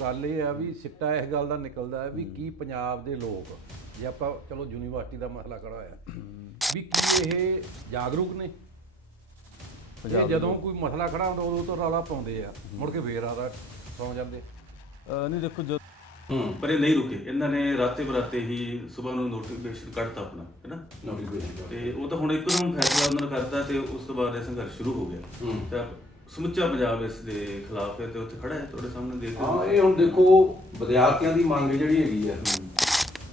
ਗੱਲ ਇਹ ਆ ਵੀ ਸਿੱਟਾ ਇਸ ਗੱਲ ਦਾ ਨਿਕਲਦਾ ਹੈ ਵੀ ਕੀ ਪੰਜਾਬ ਦੇ ਲੋਕ ਜੇ ਆਪਾਂ ਚਲੋ ਯੂਨੀਵਰਸਿਟੀ ਦਾ ਮਸਲਾ ਖੜਾ ਹੋਇਆ ਵੀ ਕੀ ਇਹ ਜਾਗਰੂਕ ਨੇ? ਇਹ ਜਦੋਂ ਕੋਈ ਮਸਲਾ ਖੜਾ ਹੁੰਦਾ ਉਦੋਂ ਤੋਂ ਰੌਲਾ ਪਾਉਂਦੇ ਆ ਮੁੜ ਕੇ ਫੇਰ ਆਦਾ ਸੌ ਜਾਂਦੇ। ਨਹੀਂ ਦੇਖੋ ਜੋ ਹੂੰ ਪਰ ਇਹ ਨਹੀਂ ਰੁਕੇ। ਇਹਨਾਂ ਨੇ ਰਾਤੇ ਬਰਾਤੇ ਹੀ ਸਵੇਰ ਨੂੰ ਨੋਟੀਫਿਕੇਸ਼ਨ ਕੱਢਤਾ ਆਪਣਾ ਹੈਨਾ ਨੋਟੀਫਿਕੇਸ਼ਨ ਤੇ ਉਹ ਤਾਂ ਹੁਣ ਇੱਕਦਮ ਫੈਸਲਾ ਉਹਨਾਂ ਨੇ ਕਰਤਾ ਤੇ ਉਸ ਤੋਂ ਬਾਅਦ ਇਹ ਸੰਘਰਸ਼ ਸ਼ੁਰੂ ਹੋ ਗਿਆ। ਤਾਂ ਸਮੁੱਚਾ ਪੰਜਾਬ ਇਸ ਦੇ ਖਿਲਾਫ ਹੈ ਤੇ ਉੱਥੇ ਖੜਾ ਹੈ ਤੁਹਾਡੇ ਸਾਹਮਣੇ ਦੇਖ ਰਹੇ ਹਾਂ ਇਹ ਹੁਣ ਦੇਖੋ ਵਿਦਿਆਰਥੀਆਂ ਦੀ ਮੰਗ ਜਿਹੜੀ ਹੈਗੀ ਆ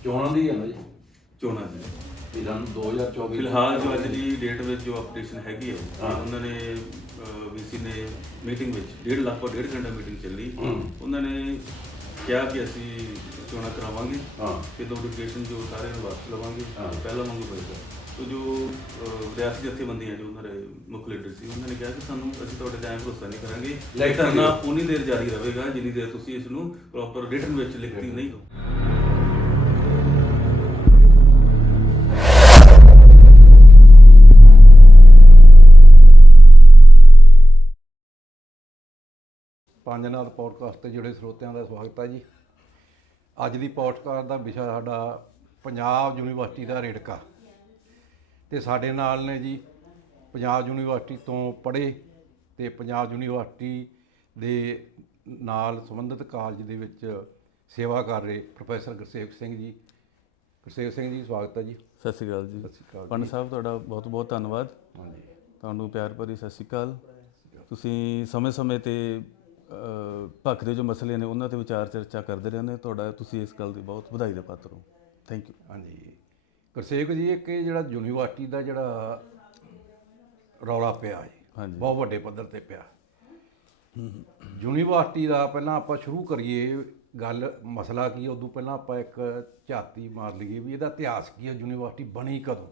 ਚੋਣਾਂ ਦੀ ਹੈ ਨਾ ਜੀ। ਚੋਣਾਂ ਦੀ। ਵੀ ਸਾਨੂੰ 2024 ਫਿਲਹਾਲ ਜੋ ਅੱਜ ਦੀ ਡੇਟ ਵਿੱਚ ਜੋ ਅਪਡੇਸ਼ਨ ਹੈਗੀ ਹੈ। ਉਹਨਾਂ ਨੇ ਵੀਸੀ ਨੇ ਮੀਟਿੰਗ ਵਿੱਚ 1.5 ਲੱਖ ਤੋਂ 1.5 ਘੰਟਾ ਮੀਟਿੰਗ ਚੱਲੀ। ਉਹਨਾਂ ਨੇ ਕਿਹਾ ਕਿ ਅਸੀਂ ਚੋਣਾਂ ਕਰਾਵਾਂਗੇ ਹਾਂ। ਤੇ ਨੋਟੀਫਿਕੇਸ਼ਨ ਜੋ ਸਾਰੇ ਨੂੰ ਵਾਪਸ ਲਵਾਂਗੇ। ਪਹਿਲਾਂ ਵਾਂਗੂ ਹੋਏਗਾ ਤੋ ਜੋ ਅਹ, ਵਿਦਿਆਰਥੀ ਜਥੇਬੰਦੀਆਂ ਜੋ ਉਹਨਾਂ ਦੇ ਮੁੱਖ ਲੀਡਰ ਸੀ ਉਹਨਾਂ ਨੇ ਕਿਹਾ ਕਿ ਸਾਨੂੰ ਅਸੀਂ ਤੁਹਾਡੇ ਤੇ ਐਂ ਭਰੋਸਾ ਨਹੀਂ ਕਰਾਂਗੇ। ਲਿਖ ਕੇ ਕਰਨਾ ਦਿਓ। ਉਨੀ ਦੇਰ ਜਾਰੀ ਰਹੇਗਾ ਜਿੰਨੀ ਦੇਰ ਤੁਸੀਂ ਇਸ ਨੂੰ ਪ੍ਰੋਪਰ ਰਿਟਨ ਵਿੱਚ ਲਿਖਤੀ ਨਹੀਂ ਹੋ। ਪੰਜਨਾਥ ਪੋਡਕਾਸਟ ਤੇ ਜੁੜੇ ਸਰੋਤਿਆਂ ਦਾ ਸਵਾਗਤ ਹੈ ਜੀ। ਅੱਜ ਦੀ ਪੋਡਕਾਸਟ ਦਾ ਵਿਸ਼ਾ ਸਾਡਾ ਪੰਜਾਬ ਯੂਨੀਵਰਸਿਟੀ ਦਾ ਰੇੜਕਾ। ਤੇ ਸਾਡੇ ਨਾਲ ਨੇ ਜੀ ਪੰਜਾਬ ਯੂਨੀਵਰਸਿਟੀ ਤੋਂ ਪੜ੍ਹੇ ਤੇ ਪੰਜਾਬ ਯੂਨੀਵਰਸਿਟੀ ਦੇ ਨਾਲ ਸੰਬੰਧਿਤ ਕਾਲਜ ਦੇ ਵਿੱਚ ਸੇਵਾ ਕਰ ਰਹੇ ਪ੍ਰੋਫੈਸਰ ਗੁਰਸੇਵਕ ਸਿੰਘ ਜੀ। ਗੁਰਸੇਵਕ ਸਿੰਘ ਜੀ ਸਵਾਗਤ ਹੈ ਜੀ। ਸਤਿ ਸ਼੍ਰੀ ਅਕਾਲ ਜੀ। ਸਤਿ ਸ਼੍ਰੀ ਅਕਾਲ ਪੰਡ ਸਾਹਿਬ ਤੁਹਾਡਾ ਬਹੁਤ ਬਹੁਤ ਧੰਨਵਾਦ। ਹਾਂਜੀ। ਤੁਹਾਨੂੰ ਪਿਆਰ ਭਰੀ ਸਤਿ ਸ਼੍ਰੀ ਅਕਾਲ। ਤੁਸੀਂ ਸਮੇਂ-ਸਮੇਂ ਤੇ ਭੱਖ ਦੇ ਜੋ ਮਸਲੇ ਨੇ ਉਹਨਾਂ ਤੇ ਵਿਚਾਰ ਚਰਚਾ ਕਰਦੇ ਰਹਿੰਦੇ। ਤੁਹਾਡਾ ਤੁਸੀਂ ਇਸ ਗੱਲ ਦੀ ਬਹੁਤ ਵਧਾਈ ਦੇ ਪਾਤਰ ਹੋ। ਥੈਂਕ ਯੂ ਹਾਂਜੀ। ਗੁਰਸੇਵਕ ਜੀ ਇੱਕ ਇਹ ਜਿਹੜਾ ਯੂਨੀਵਰਸਿਟੀ ਦਾ ਜਿਹੜਾ ਰੌਲਾ ਪਿਆ ਹੈ। ਬਹੁਤ ਵੱਡੇ ਪੱਧਰ ਤੇ ਪਿਆ। ਯੂਨੀਵਰਸਿਟੀ ਦਾ ਪਹਿਲਾਂ ਆਪਾਂ ਸ਼ੁਰੂ ਕਰੀਏ ਗੱਲ ਮਸਲਾ ਕੀ ਉਦੋਂ ਪਹਿਲਾਂ ਆਪਾਂ ਇੱਕ ਝਾਤੀ ਮਾਰ ਲਈਏ ਵੀ ਇਹਦਾ ਇਤਿਹਾਸ ਕੀ ਹੈ ਯੂਨੀਵਰਸਿਟੀ ਬਣੀ ਕਦੋਂ?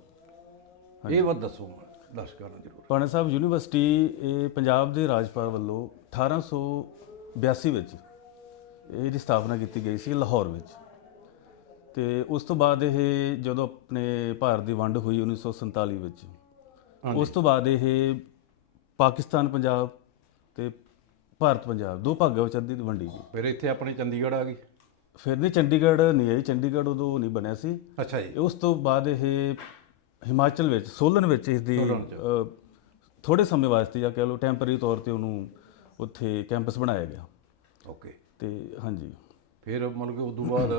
ਇਹ ਵੱਧ ਦੱਸੋ ਦਰਸ਼ਕਾਂ ਨੂੰ ਜ਼ਰੂਰ। ਪਾਣਾ ਸਾਹਿਬ ਯੂਨੀਵਰਸਿਟੀ ਇਹ ਪੰਜਾਬ ਦੇ ਰਾਜਪਾਲ ਵੱਲੋਂ 1882 ਵਿੱਚ ਇਹਦੀ ਸਥਾਪਨਾ ਕੀਤੀ ਗਈ ਸੀ ਲਾਹੌਰ ਵਿੱਚ। ਤੇ ਉਸ ਤੋਂ ਬਾਅਦ ਇਹ ਜਦੋਂ ਆਪਣੇ ਭਾਰਤ ਦੀ ਵੰਡ ਹੋਈ 1947 ਵਿੱਚ ਉਸ ਤੋਂ ਬਾਅਦ ਇਹ ਪਾਕਿਸਤਾਨ ਪੰਜਾਬ ਤੇ ਭਾਰਤ ਪੰਜਾਬ ਦੋ ਭਾਗਾਂ ਵਿੱਚ ਅੱਧੀ ਵੰਡੀ ਗਈ। ਫਿਰ ਇੱਥੇ ਆਪਣੇ ਚੰਡੀਗੜ੍ਹ ਆ ਗਈ? ਫਿਰ ਨਹੀਂ ਚੰਡੀਗੜ੍ਹ ਨਹੀਂ ਆਈ ਚੰਡੀਗੜ੍ਹ ਉਦੋਂ ਨਹੀਂ ਬਣਿਆ ਸੀ। ਅੱਛਾ ਜੀ। ਉਸ ਤੋਂ ਬਾਅਦ ਇਹ ਹਿਮਾਚਲ ਵਿੱਚ ਸੋਲਨ ਵਿੱਚ ਇਸ ਦੀ ਥੋੜੇ ਸਮੇਂ ਵਾਸਤੇ ਜਾਂ ਕਹਿ ਲਓ ਟੈਂਪਰੇਰੀ ਤੌਰ ਤੇ ਉਹਨੂੰ ਉੱਥੇ ਕੈਂਪਸ ਬਣਾਇਆ ਗਿਆ। ਓਕੇ। ਤੇ ਹਾਂਜੀ। ਫਿਰ ਮਤਲਬ ਕਿ ਉਦੋਂ ਬਾਅਦ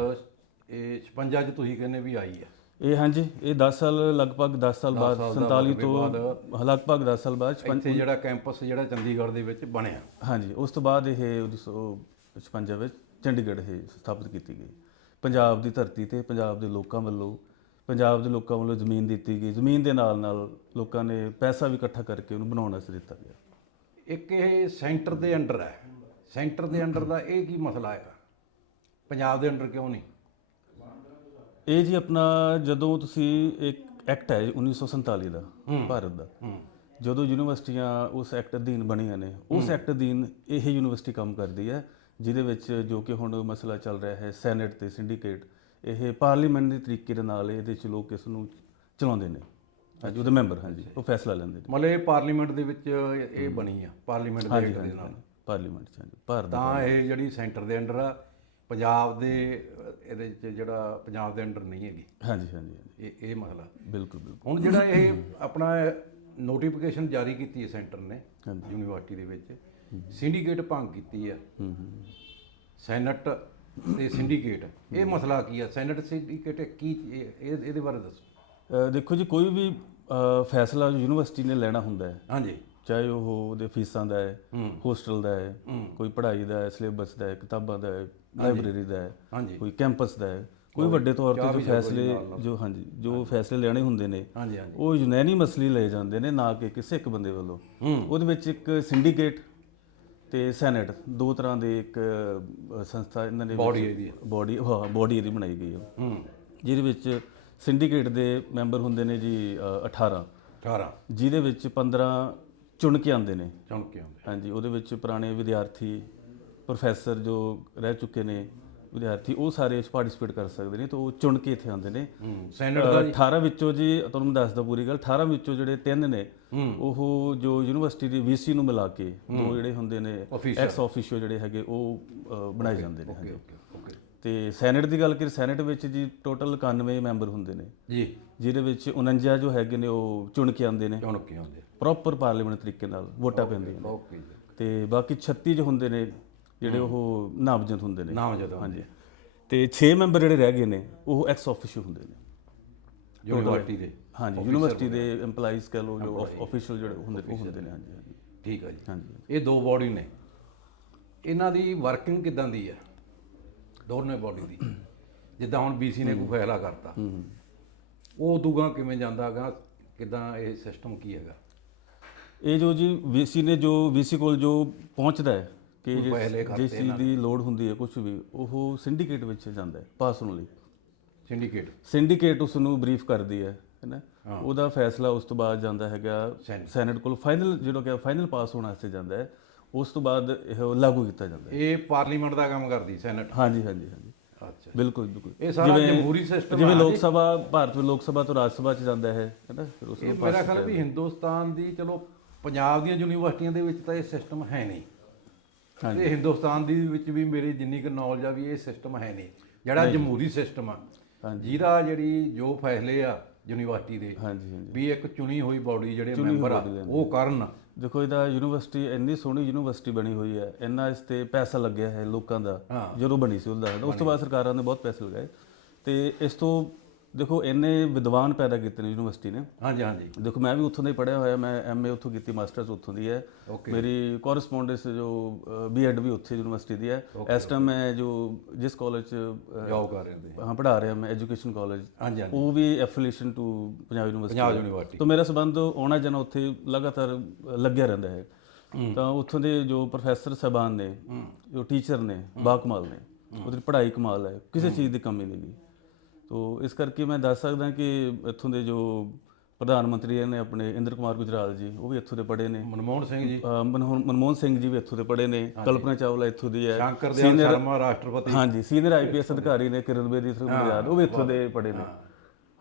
ਇਹ 56 ਚ ਤੁਸੀਂ ਕਹਿੰਦੇ ਵੀ ਆਈ ਹੈ ਇਹ ਹਾਂਜੀ ਇਹ 10 ਸਾਲ ਲਗਭਗ 10 ਸਾਲ ਬਾਅਦ ਸਾਲ ਦਾ 47 ਬਾਅਦ ਤੋਂ ਲਗਭਗ 10 ਸਾਲ ਬਾਅਦ ਇੱਥੇ ਜਿਹੜਾ ਕੈਂਪਸ ਜਿਹੜਾ ਚੰਡੀਗੜ੍ਹ ਦੇ ਵਿੱਚ ਬਣਿਆ। ਹਾਂਜੀ ਉਸ ਤੋਂ ਬਾਅਦ ਇਹ 1956 ਵਿੱਚ ਚੰਡੀਗੜ੍ਹ ਇਹ ਸਥਾਪਿਤ ਕੀਤੀ ਗਈ। ਪੰਜਾਬ ਦੀ ਧਰਤੀ ਤੇ ਪੰਜਾਬ ਦੇ ਲੋਕਾਂ ਵੱਲੋਂ ਪੰਜਾਬ ਦੇ ਲੋਕਾਂ ਵੱਲੋਂ ਜ਼ਮੀਨ ਦਿੱਤੀ ਗਈ। ਜ਼ਮੀਨ ਦੇ ਨਾਲ ਨਾਲ ਲੋਕਾਂ ਨੇ ਪੈਸਾ ਵੀ ਇਕੱਠਾ ਕਰਕੇ ਉਹਨੂੰ ਬਣਾਉਣ ਵਾਸਤੇ ਦਿੱਤਾ ਗਿਆ। ਇੱਕ ਇਹ ਸੈਂਟਰ ਦੇ ਅੰਡਰ ਹੈ। ਸੈਂਟਰ ਦੇ ਅੰਡਰ ਦਾ ਇਹ ਕੀ ਮਸਲਾ ਹੈ ਪੰਜਾਬ ਦੇ ਅੰਡਰ ਕਿਉਂ ਨਹੀਂ? ਇਹ ਜੀ ਆਪਣਾ ਜਦੋਂ ਤੁਸੀਂ ਇੱਕ ਐਕਟ ਹੈ 1947 ਦਾ ਭਾਰਤ ਦਾ ਜਦੋਂ ਯੂਨੀਵਰਸਿਟੀਆਂ ਉਸ ਐਕਟ ਅਧੀਨ ਬਣੀਆਂ ਨੇ ਉਸ ਐਕਟ ਅਧੀਨ ਇਹ ਯੂਨੀਵਰਸਿਟੀ ਕੰਮ ਕਰਦੀ ਹੈ ਜਿਹਦੇ ਵਿੱਚ ਜੋ ਕਿ ਹੁਣ ਮਸਲਾ ਚੱਲ ਰਿਹਾ ਹੈ ਸੈਨੇਟ ਤੇ ਸਿੰਡੀਕੇਟ ਇਹ ਪਾਰਲੀਮੈਂਟ ਦੇ ਤਰੀਕੇ ਦੇ ਨਾਲ ਇਹਦੇ ਚ ਲੋਕ ਇਸ ਨੂੰ ਚਲਾਉਂਦੇ ਨੇ। ਹਾਂਜੀ ਉਹਦੇ ਮੈਂਬਰ ਹਾਂਜੀ ਉਹ ਫੈਸਲਾ ਲੈਂਦੇ ਨੇ। ਮਤਲਬ ਇਹ ਪਾਰਲੀਮੈਂਟ ਦੇ ਵਿੱਚ ਇਹ ਬਣੀ ਆ ਪਾਰਲੀਮੈਂਟ ਦੇ ਨਾਲ। ਪਾਰਲੀਮੈਂਟ ਚ ਹਾਂਜੀ ਭਾਰਤ ਦਾ ਤਾਂ ਇਹ ਜਿਹੜੀ ਸੈਂਟਰ ਦੇ ਅੰਡਰ ਆ ਪੰਜਾਬ ਦੇ ਇਹਦੇ ਵਿੱਚ ਜਿਹੜਾ ਪੰਜਾਬ ਦੇ ਅੰਡਰ ਨਹੀਂ ਹੈਗੀ। ਹਾਂਜੀ ਹਾਂਜੀ ਹਾਂਜੀ। ਇਹ ਇਹ ਮਸਲਾ। ਬਿਲਕੁਲ ਬਿਲਕੁਲ। ਹੁਣ ਜਿਹੜਾ ਇਹ ਆਪਣਾ ਨੋਟੀਫਿਕੇਸ਼ਨ ਜਾਰੀ ਕੀਤੀ ਹੈ ਸੈਂਟਰ ਨੇ ਹਾਂਜੀ। ਯੂਨੀਵਰਸਿਟੀ ਦੇ ਵਿੱਚ। ਸਿੰਡੀਕੇਟ ਭੰਗ ਕੀਤੀ ਹੈ। ਹੂੰ ਹੂੰ ਸੈਨੇਟ ਤੇ ਸਿੰਡੀਕੇਟ ਇਹ ਮਸਲਾ ਕੀ ਹੈ? ਸੈਨੇਟ ਸਿੰਡੀਕੇਟ ਕੀ ਇਹ ਇਹ- ਇਹਦੇ ਬਾਰੇ ਦੱਸੋ। ਦੇਖੋ ਜੀ ਕੋਈ ਵੀ ਫੈਸਲਾ ਯੂਨੀਵਰਸਿਟੀ ਨੇ ਲੈਣਾ ਹੁੰਦਾ ਹੈ। ਹਾਂਜੀ। ਚਾਹੇ ਉਹ ਉਹਦੇ ਫੀਸਾਂ ਦਾ ਹੈ ਹੋਸਟਲ ਦਾ ਹੈ ਕੋਈ ਪੜ੍ਹਾਈ ਦਾ ਹੈ ਸਿਲੇਬਸ ਦਾ ਹੈ ਕਿਤਾਬਾਂ ਦਾ ਹੈ ਲਾਇਬ੍ਰੇਰੀ ਦਾ ਹੈ ਕੋਈ ਕੈਂਪਸ ਦਾ ਹੈ ਕੋਈ ਵੱਡੇ ਤੌਰ ਤੇ ਜੋ ਫੈਸਲੇ ਜੋ ਹਾਂਜੀ ਜੋ ਫੈਸਲੇ ਲੈਣੇ ਹੁੰਦੇ ਨੇ ਉਹ ਯੂਨੈਨਿਮਸਲੀ ਲਏ ਜਾਂਦੇ ਨੇ ਨਾ ਕਿ ਕਿਸੇ ਇੱਕ ਬੰਦੇ ਵੱਲੋਂ। ਉਹਦੇ ਵਿੱਚ ਇੱਕ ਸਿੰਡੀਕੇਟ ਤੇ ਸੈਨੇਟ ਦੋ ਤਰ੍ਹਾਂ ਦੇ ਇੱਕ ਸੰਸਥਾ ਇਹਨਾਂ ਨੇ Body ਇਹਦੀ ਬੋਡੀ ਹਾਂ ਬੋਡੀ ਇਹਦੀ ਬਣਾਈ ਗਈ ਹੈ। ਜਿਹਦੇ ਵਿੱਚ ਸਿੰਡੀਕੇਟ ਦੇ ਮੈਂਬਰ ਹੁੰਦੇ ਨੇ ਜੀ ਅਹ, 18 18 ਜਿਹਦੇ ਵਿੱਚ 15 ਚੁਣ ਕੇ ਆਉਂਦੇ ਨੇ। ਚੁਣ ਕੇ ਆਉਂਦੇ ਹਾਂਜੀ ਉਹਦੇ ਵਿੱਚ ਪੁਰਾਣੇ ਵਿਦਿਆਰਥੀ ਪ੍ਰੋਫੈਸਰ ਜੋ ਰਹਿ ਚੁੱਕੇ ਨੇ ਵਿਦਿਆਰਥੀ ਉਹ ਸਾਰੇ ਪਾਰਟਿਸਿਪੇਟ ਕਰ ਸਕਦੇ ਨੇ ਤਾਂ ਉਹ ਚੁਣ ਕੇ ਇੱਥੇ ਆਉਂਦੇ ਨੇ। ਸੈਨੇਟ ਦਾ ਜੀ। 18 ਵਿੱਚੋਂ ਜੀ ਤੁਹਾਨੂੰ ਮੈਂ ਦੱਸਦਾ ਪੂਰੀ ਗੱਲ 18 ਵਿੱਚੋਂ ਜਿਹੜੇ ਤਿੰਨ ਨੇ ਉਹ ਜੋ ਯੂਨੀਵਰਸਿਟੀ ਦੀ ਵੀਸੀ ਨੂੰ ਮਿਲਾ ਕੇ ਦੋ ਜਿਹੜੇ ਹੁੰਦੇ ਨੇ। ਐਕਸ ਆਫੀਸ਼ੀਓ ਜਿਹੜੇ ਹੈਗੇ ਉਹ ਬਣਾਏ ਜਾਂਦੇ ਨੇ ਹਾਂਜੀ। ਤੇ ਸੈਨੇਟ ਦੀ ਗੱਲ ਕਰੀ ਸੈਨੇਟ ਵਿੱਚ ਜੀ ਟੋਟਲ 91 ਮੈਂਬਰ ਹੁੰਦੇ ਨੇ। ਜੀ। ਜਿਹਦੇ ਵਿੱਚ 49 ਜੋ ਹੈਗੇ ਨੇ ਉਹ ਚੁਣ ਕੇ ਆਉਂਦੇ ਨੇ। ਚੁਣ ਕੇ ਆਉਂਦੇ। ਪ੍ਰੋਪਰ ਪਾਰਲੀਮੈਂਟ ਤਰੀਕੇ ਨਾਲ ਵੋਟਾਂ ਪੈਂਦੀਆਂ ਨੇ। ਓਕੇ ਜੀ। ਤੇ ਬਾਕੀ 36 ਜੋ ਹੁੰਦੇ ਨੇ ਜਿਹੜੇ ਉਹ ਨਾਮਜ਼ਦ ਹੁੰਦੇ ਨੇ। ਨਾਮ ਜਦੋਂ ਹਾਂਜੀ। ਤੇ 6 ਮੈਂਬਰ ਜਿਹੜੇ ਰਹਿ ਗਏ ਨੇ ਉਹ ਐਕਸ ਆਫੀਸ਼ੀਓ ਹੁੰਦੇ ਨੇ। ਯੂਨੀਵਰਸਿਟੀ ਦੇ। ਹਾਂਜੀ ਯੂਨੀਵਰਸਿਟੀ ਦੇ EMPLOYEES ਕਹ ਲਓ ਜੋ ਆਫੀਸ਼ੀਅਲ ਜਿਹੜੇ ਹੁੰਦੇ ਉਹ ਹੁੰਦੇ ਨੇ ਹਾਂਜੀ ਹਾਂਜੀ। ਠੀਕ ਆ ਜੀ। ਹਾਂਜੀ ਇਹ ਦੋ ਬਾਡੀ ਨੇ। ਇਹਨਾਂ ਦੀ ਵਰਕਿੰਗ ਕਿਦਾਂ ਦੀ ਆ ਦੋਨੇ ਬਾਡੀ ਦੀ। ਜਿੱਦਾਂ ਹੁਣ ਬੀਸੀ ਨੇ ਕੋਈ ਫੈਸਲਾ ਕਰਤਾ। ਉਹ ਦੂਗਾ ਕਿਵੇਂ ਜਾਂਦਾਗਾ ਕਿਦਾਂ ਇਹ ਸਿਸਟਮ ਕੀ ਹੈਗਾ? ਇਹ ਜੋ ਜੀ ਵੀਸੀ ਨੇ ਜੋ ਵੀਸੀ ਕੋਲ ਜੋ ਪਹੁੰਚਦਾ ਹੈ ਕਿ ਜਿਸ ਚੀਜ਼ ਦੀ ਲੋੜ ਹੁੰਦੀ ਹੈ ਕੁਝ ਵੀ ਉਹ ਸਿੰਡੀਕੇਟ ਵਿੱਚ ਜਾਂਦਾ ਹੈ ਪਾਸ ਲਈ। ਸਿੰਡੀਕੇਟ ਸਿੰਡੀਕੇਟ ਉਸ ਨੂੰ ਬਰੀਫ ਕਰਦੀ ਹੈ ਹੈਨਾ? ਉਹਦਾ ਫੈਸਲਾ ਉਸ ਤੋਂ ਬਾਅਦ ਜਾਂਦਾ ਹੈਗਾ। ਸੈਨੇਟ ਕੋਲ। ਫਾਈਨਲ ਜਿਹੜਾ ਕਿ ਫਾਈਨਲ ਪਾਸ ਹੋਣ ਵਾਸਤੇ ਜਾਂਦਾ ਹੈ ਉਸ ਤੋਂ ਬਾਅਦ ਇਹ ਲਾਗੂ ਕੀਤਾ ਜਾਂਦਾ ਹੈ। ਇਹ ਪਾਰਲੀਮੈਂਟ ਦਾ ਕੰਮ ਕਰਦੀ ਸੈਨੇਟ ਹਾਂਜੀ ਹਾਂਜੀ ਹਾਂਜੀ। ਅੱਛਾ। ਬਿਲਕੁਲ ਬਿਲਕੁਲ। ਇਹ ਸਾਰਾ ਜਮਹੂਰੀ ਸਿਸਟਮ ਜਿਵੇਂ ਲੋਕ ਸਭਾ ਭਾਰਤ ਵਿੱਚ ਲੋਕ ਸਭਾ ਤੋਂ ਰਾਜ ਸਭਾ ਚ ਜਾਂਦਾ ਹੈ ਹੈਨਾ? ਫਿਰ ਉਸ ਨੂੰ ਮੇਰਾ ਖਿਆਲ ਵੀ ਹਿੰਦੁਸਤਾਨ ਦੀ ਚਲੋ ਪੰਜਾਬ ਦੀਆਂ ਯੂਨੀਵਰਸਿਟੀਆਂ ਦੇ ਵਿੱਚ ਤਾਂ ਇਹ ਸਿਸਟਮ ਹੈ ਨਹੀਂ। ਹਾਂਜੀ। ਤੇ ਹਿੰਦੁਸਤਾਨ ਦੀ ਵਿੱਚ ਵੀ ਮੇਰੀ ਜਿੰਨੀ ਕੁ ਨੌਲੇਜ ਆ ਵੀ ਇਹ ਸਿਸਟਮ ਹੈ ਨਹੀਂ ਜਿਹੜਾ ਜਮਹੂਰੀ ਸਿਸਟਮ ਆ ਜਿਹਦਾ ਜਿਹੜੀ ਜੋ ਫੈਸਲੇ ਆ ਯੂਨੀਵਰਸਿਟੀ ਦੇ ਹਾਂਜੀ ਹਾਂਜੀ। ਵੀ ਇੱਕ ਚੁਣੀ ਹੋਈ ਬਾਡੀ ਜਿਹੜੇ ਮੈਂਬਰ ਆ ਉਹ ਕਰਨ। ਦੇਖੋ ਇਹਦਾ ਯੂਨੀਵਰਸਿਟੀ ਇੰਨੀ ਸੋਹਣੀ ਯੂਨੀਵਰਸਿਟੀ ਬਣੀ ਹੋਈ ਹੈ ਇੰਨਾ ਇਸ ਤੇ ਪੈਸਾ ਲੱਗਿਆ ਹੈ ਲੋਕਾਂ ਦਾ ਜਦੋਂ ਬਣੀ ਸੀ ਉਹਦਾ। ਉਸ ਤੋਂ ਬਾਅਦ ਸਰਕਾਰਾਂ ਨੇ ਬਹੁਤ ਪੈਸੇ ਲਗਾਏ। ਤੇ ਇਸ ਤੋਂ ਦੇਖੋ ਇੰਨੇ ਵਿਦਵਾਨ ਪੈਦਾ ਕੀਤੇ ਨੇ ਯੂਨੀਵਰਸਿਟੀ ਨੇ। ਹਾਂਜੀ ਹਾਂਜੀ। ਦੇਖੋ ਮੈਂ ਵੀ ਉੱਥੋਂ ਦਾ ਹੀ ਪੜਿਆ ਹੋਇਆ ਮੈਂ ਐਮਏ ਉੱਥੋਂ ਕੀਤੀ ਮਾਸਟਰਸ ਉੱਥੋਂ ਦੀ ਹੈ। ਮੇਰੀ ਕੋਰਸਪੋਂਡੈਂਸ ਜੋ ਬੀਐਡ ਵੀ ਉੱਥੇ ਯੂਨੀਵਰਸਿਟੀ ਦੀ ਹੈ। ਇਸ ਟਾਈਮ ਮੈਂ ਜੋ ਜਿਸ ਕਾਲਜ ਚ ਜੌਬ ਕਰ ਰਹੇ ਹੁੰਦੇ। ਹਾਂ ਪੜ੍ਹਾ ਰਿਹਾ ਮੈਂ ਐਜੂਕੇਸ਼ਨ ਕਾਲਜ ਉਹ ਵੀ affiliation to Punjab university Punjab university ਤਾਂ ਮੇਰਾ ਸੰਬੰਧ ਆਉਣਾ ਜਾਣਾ ਉੱਥੇ ਲਗਾਤਾਰ ਲੱਗਿਆ ਰਹਿੰਦਾ ਹੈ। ਤਾਂ ਉੱਥੋਂ ਦੇ ਜੋ ਪ੍ਰੋਫੈਸਰ ਸਾਹਿਬਾਨ ਨੇ ਜੋ ਟੀਚਰ ਨੇ ਬਾਕਮਾਲ ਨੇ ਉਹਦੀ ਪੜ੍ਹਾਈ ਕਮਾਲ ਹੈ। ਕਿਸੇ ਚੀਜ਼ ਦੀ ਕਮੀ ਨਹੀਂ ਗੀ। ਤੋ ਇਸ ਕਰਕੇ ਮੈਂ ਦੱਸ ਸਕਦਾ ਕਿ ਇੱਥੋਂ ਦੇ ਜੋ ਪ੍ਰਧਾਨ ਮੰਤਰੀ ਨੇ ਆਪਣੇ ਇੰਦਰ ਕੁਮਾਰ ਗੁਜਰਾਲ ਜੀ ਉਹ ਵੀ ਇੱਥੋਂ ਦੇ ਪੜ੍ਹੇ ਨੇ। ਮਨਮੋਹਨ ਸਿੰਘ ਜੀ। ਅਹ ਮਨਮੋਹਨ ਮਨਮੋਹਨ ਸਿੰਘ ਜੀ ਵੀ ਇੱਥੋਂ ਦੇ ਪੜ੍ਹੇ ਨੇ। ਕਲਪਨਾ ਚਾਵਲਾ ਇੱਥੋਂ ਦੀ ਹੈ। ਸ਼ੰਕਰ ਦਿਆਲ ਸ਼ਰਮਾ ਰਾਸ਼ਟਰਪਤੀ। ਹਾਂਜੀ ਸੀਨੀਅਰ ਆਈਪੀਐਸ ਅਧਿਕਾਰੀ ਨੇ ਕਿਰਨ ਬੇਦੀ ਸਰਗੁਜਾਰ ਉਹ ਵੀ ਇੱਥੋਂ ਦੇ ਪੜ੍ਹੇ ਨੇ।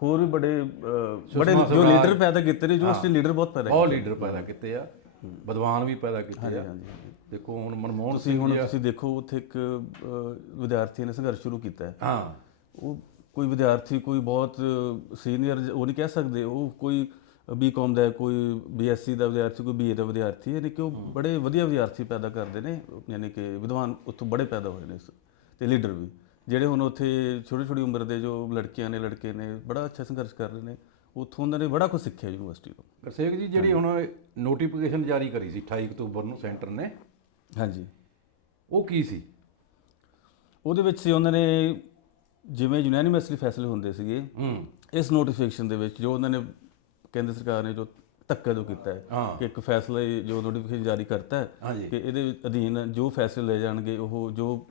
ਹੋਰ ਵੀ ਬੜੇ ਅਹ, ਬੜੇ ਜੋ ਲੀਡਰ ਪੈਦਾ ਕੀਤੇ ਨੇ ਯੂਨੀਵਰਸਿਟੀ ਲੀਡਰ ਬਹੁਤ ਪੈਦਾ ਬਹੁਤ ਲੀਡਰ ਪੈਦਾ ਕੀਤੇ ਆ। ਵਿਦਵਾਨ ਵੀ ਪੈਦਾ ਕੀਤੇ ਆ। ਦੇਖੋ ਹੁਣ ਮਨਮੋਹਨ ਸਿੰਘ ਹੁਣ ਜੀ ਤੁਸੀਂ ਦੇਖੋ ਉੱਥੇ ਇੱਕ ਅਹ, ਵਿਦਿਆਰਥੀ ਨੇ ਸੰਘਰਸ਼ ਸ਼ੁਰੂ ਕੀਤਾ ਹੈ। ਹਾਂ। ਉਹ ਕੋਈ ਵਿਦਿਆਰਥੀ ਕੋਈ ਬਹੁਤ ਸੀਨੀਅਰ ਉਹ ਨਹੀਂ ਕਹਿ ਸਕਦੇ ਉਹ ਕੋਈ ਬੀਕਾਮ ਦਾ ਹੈ, ਕੋਈ ਬੀਐਸਸੀ ਦਾ ਵਿਦਿਆਰਥੀ ਕੋਈ ਬੀਏ ਦਾ ਵਿਦਿਆਰਥੀ ਯਾਨੀ ਕਿ ਉਹ ਬੜੇ ਵਧੀਆ ਵਿਦਿਆਰਥੀ ਪੈਦਾ ਕਰਦੇ ਨੇ ਯਾਨੀ ਕਿ ਵਿਦਵਾਨ ਉੱਥੋਂ ਬੜੇ ਪੈਦਾ ਹੋਏ ਨੇ ਤੇ ਲੀਡਰ ਵੀ ਜਿਹੜੇ ਹੁਣ ਉੱਥੇ ਛੋਟੀ ਛੋਟੀ ਉਮਰ ਦੇ ਜੋ ਲੜਕੀਆਂ ਨੇ ਲੜਕੇ ਨੇ ਬੜਾ ਅੱਛਾ ਸੰਘਰਸ਼ ਕਰ ਰਹੇ ਨੇ ਉੱਥੋਂ ਉਹਨਾਂ ਨੇ ਬੜਾ ਕੁਝ ਸਿੱਖਿਆ ਯੂਨੀਵਰਸਿਟੀ ਤੋਂ। ਗੁਰਸੇਵਕ ਜੀ ਜਿਹੜੀ ਹੁਣ ਨੋਟੀਫਿਕੇਸ਼ਨ ਜਾਰੀ ਕਰੀ ਸੀ 28 ਅਕਤੂਬਰ ਨੂੰ ਸੈਂਟਰ ਨੇ। ਹਾਂਜੀ। ਉਹ ਕੀ ਸੀ? ਉਹਦੇ ਵਿੱਚ ਸੀ ਉਹਨਾਂ ਨੇ ਜਿਵੇਂ ਯੂਨੈਨਿਮਸਲੀ ਫੈਸਲੇ ਹੁੰਦੇ ਸੀਗੇ ਇਸ ਨੋਟੀਫਿਕੇਸ਼ਨ ਦੇ ਵਿੱਚ ਜੋ ਉਹਨਾਂ ਨੇ ਕੇਂਦਰ ਸਰਕਾਰ ਨੇ ਜੋ ਧੱਕਾ ਜੋ ਕੀਤਾ ਹੈ। ਕਿ ਇੱਕ ਫੈਸਲਾ ਜੋ ਨੋਟੀਫਿਕੇਸ਼ਨ ਜਾਰੀ ਕਰਤਾ ਹੈ। ਕਿ ਇਹਦੇ ਅਧੀਨ ਜੋ ਫੈਸਲੇ ਲਏ ਜਾਣਗੇ ਉਹ ਜੋ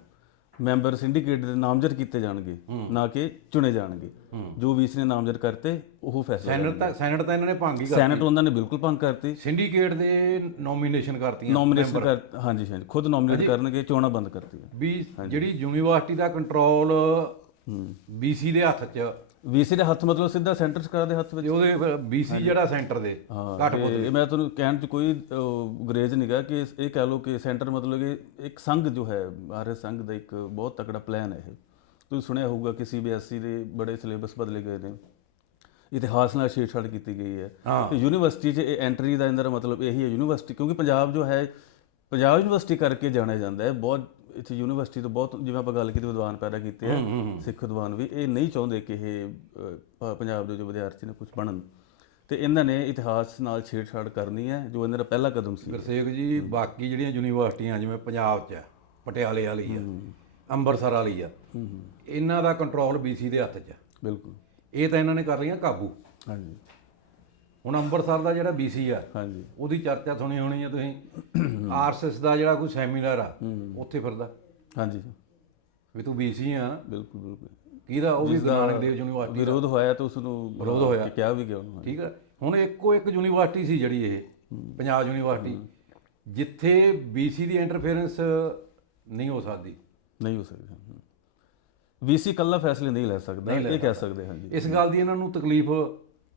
ਮੈਂਬਰ ਸਿੰਡੀਕੇਟ ਦੇ ਨਾਮਜ਼ਦ ਕੀਤੇ ਜਾਣਗੇ ਨਾ ਕਿ ਚੁਣੇ ਜਾਣਗੇ। ਜੋ ਵੀਸ ਨੇ ਨਾਮਜ਼ਦ ਕਰਤੇ ਉਹ ਫੈਸਲਾ ਸੈਨੇਟ ਤਾਂ ਸੈਨੇਟ ਤਾਂ ਇਹਨਾਂ ਨੇ ਭੰਗ ਹੀ ਕਰ ਸੈਨੇਟ ਉਹਨਾਂ ਨੇ ਬਿਲਕੁਲ ਭੰਗ ਕਰਤੀ। ਸਿੰਡੀਕੇਟ ਦੇ ਨੋਮੀਨੇਸ਼ਨ ਕਰਤੀਆਂ ਨੋਮੀਨੇਸ਼ਨ ਕਰ ਹਾਂਜੀ ਹਾਂਜੀ। ਖੁਦ ਨੋਮੀਨੇਟ ਕਰਨਗੇ ਚੋਣਾਂ ਬੰਦ ਕਰਤੀਆਂ। ਵੀ ਜਿਹੜੀ ਯੂਨੀਵਰਸਿਟੀ ਦਾ ਕੰਟਰੋਲ ਬੀਸੀ ਦੇ ਹੱਥ 'ਚ। ਵੀਸੀ ਦੇ ਹੱਥ ਮਤਲਬ ਸਿੱਧਾ ਸੈਂਟਰ ਸਰਕਾਰ ਦੇ ਹੱਥ ਵਿੱਚ? ਤੇ ਉਹਦੇ ਬੀਸੀ ਜਿਹੜਾ ਸੈਂਟਰ ਦੇ ਘੱਟ ਤੇ ਮੈਂ ਤੁਹਾਨੂੰ ਕਹਿਣ ਚ ਕੋਈ ਗੁਰੇਜ਼ ਨਹੀਂਗਾ ਕਿ ਇਹ ਕਹਿ ਲਓ ਕਿ ਸੈਂਟਰ ਮਤਲਬ ਕਿ ਇੱਕ ਸੰਘ ਜੋ ਹੈ ਆਰਐਸ ਸੰਘ ਦਾ ਇੱਕ ਬਹੁਤ ਤਕੜਾ ਪਲਾਨ ਹੈ ਇਹ। ਤੁਸੀਂ ਸੁਣਿਆ ਹੋਊਗਾ ਕਿ ਸੀਬੀਐਸਈ ਦੇ ਬੜੇ ਸਿਲੇਬਸ ਬਦਲੇ ਗਏ ਨੇ। ਇਤਿਹਾਸ ਨਾਲ ਛੇੜਛਾੜ ਕੀਤੀ ਗਈ ਹੈ। ਤੇ ਯੂਨੀਵਰਸਿਟੀ 'ਚ ਇਹ ਐਂਟਰੀ ਦਾ ਇਹਦਾ ਮਤਲਬ ਇਹੀ ਹੈ ਯੂਨੀਵਰਸਿਟੀ ਕਿਉਂਕਿ ਪੰਜਾਬ ਜੋ ਹੈ ਪੰਜਾਬ ਯੂਨੀਵਰਸਿਟੀ ਕਰਕੇ ਜਾਣਿਆ ਜਾਂਦਾ ਹੈ। ਬਹੁਤ ਇੱਥੇ ਯੂਨੀਵਰਸਿਟੀ ਤੋਂ ਬਹੁਤ ਜਿਵੇਂ ਆਪਾਂ ਗੱਲ ਕੀਤੀ ਵਿਦਵਾਨ ਪੈਦਾ ਕੀਤੇ ਆ ਸਿੱਖ ਵਿਦਵਾਨ ਵੀ ਇਹ ਨਹੀਂ ਚਾਹੁੰਦੇ ਕਿ ਇਹ ਪੰਜਾਬ ਦੇ ਜੋ ਵਿਦਿਆਰਥੀ ਨੇ ਕੁਝ ਬਣਨ। ਤੇ ਇਹਨਾਂ ਨੇ ਇਤਿਹਾਸ ਨਾਲ ਛੇੜਛਾੜ ਕਰਨੀ ਹੈ ਜੋ ਇਹਨਾਂ ਦਾ ਪਹਿਲਾ ਕਦਮ ਸੀ। ਗੁਰਸੇਵਕ ਜੀ ਬਾਕੀ ਜਿਹੜੀਆਂ ਯੂਨੀਵਰਸਿਟੀਆਂ ਜਿਵੇਂ ਪੰਜਾਬ 'ਚ ਆ ਪਟਿਆਲੇ ਵਾਲੀ ਆ ਅੰਮ੍ਰਿਤਸਰ ਵਾਲੀ ਆ ਇਹਨਾਂ ਦਾ ਕੰਟਰੋਲ ਬੀਸੀ ਦੇ ਹੱਥ 'ਚ ਆ। ਬਿਲਕੁਲ। ਇਹ ਤਾਂ ਇਹਨਾਂ ਨੇ ਕਰ ਲਈਆਂ ਕਾਬੂ। ਹਾਂਜੀ। ਹੁਣ ਅੰਮ੍ਰਿਤਸਰ ਦਾ ਜਿਹੜਾ ਬੀਸੀ ਆ ਹਾਂਜੀ। ਉਹਦੀ ਚਰਚਾ ਸੁਣੀ ਹੋਣੀ ਆ ਤੁਸੀਂ। ਆਰਐਸਐਸ ਦਾ ਜਿਹੜਾ ਕੋਈ ਸੈਮੀਨਾਰ ਆ ਉੱਥੇ ਫਿਰਦਾ। ਹਾਂਜੀ। ਵੀ ਤੂੰ ਬੀਸੀ ਆ। ਬਿਲਕੁਲ ਬਿਲਕੁਲ। ਕਿਹਦਾ? ਉਹ ਵੀ ਗੁਰੂ ਨਾਨਕ ਦੇਵ ਯੂਨੀਵਰਸਿਟੀ ਵਿਰੋਧ ਹੋਇਆ ਤਾਂ ਉਸ ਨੂੰ ਵਿਰੋਧ ਹੋਇਆ। ਕਿਹਾ ਵੀ ਗਿਆ ਉਹਨੂੰ ਠੀਕ ਆ। ਹੁਣ ਇੱਕੋ ਇੱਕ ਯੂਨੀਵਰਸਿਟੀ ਸੀ ਜਿਹੜੀ ਇਹ ਪੰਜਾਬ ਯੂਨੀਵਰਸਿਟੀ। ਜਿੱਥੇ ਬੀਸੀ ਦੀ ਇੰਟਰਫੇਰੈਂਸ ਨਹੀਂ ਹੋ ਸਕਦੀ। ਨਹੀਂ ਹੋ ਸਕਦਾ। ਵੀਸੀ ਕੱਲਾ ਫੈਸਲੇ ਨਹੀਂ ਲੈ ਸਕਦਾ ਇਹ ਕਹਿ ਸਕਦੇ। ਹਾਂ ਜੀ ਇਸ ਗੱਲ ਦੀ ਇਹਨਾਂ ਨੂੰ ਤਕਲੀਫ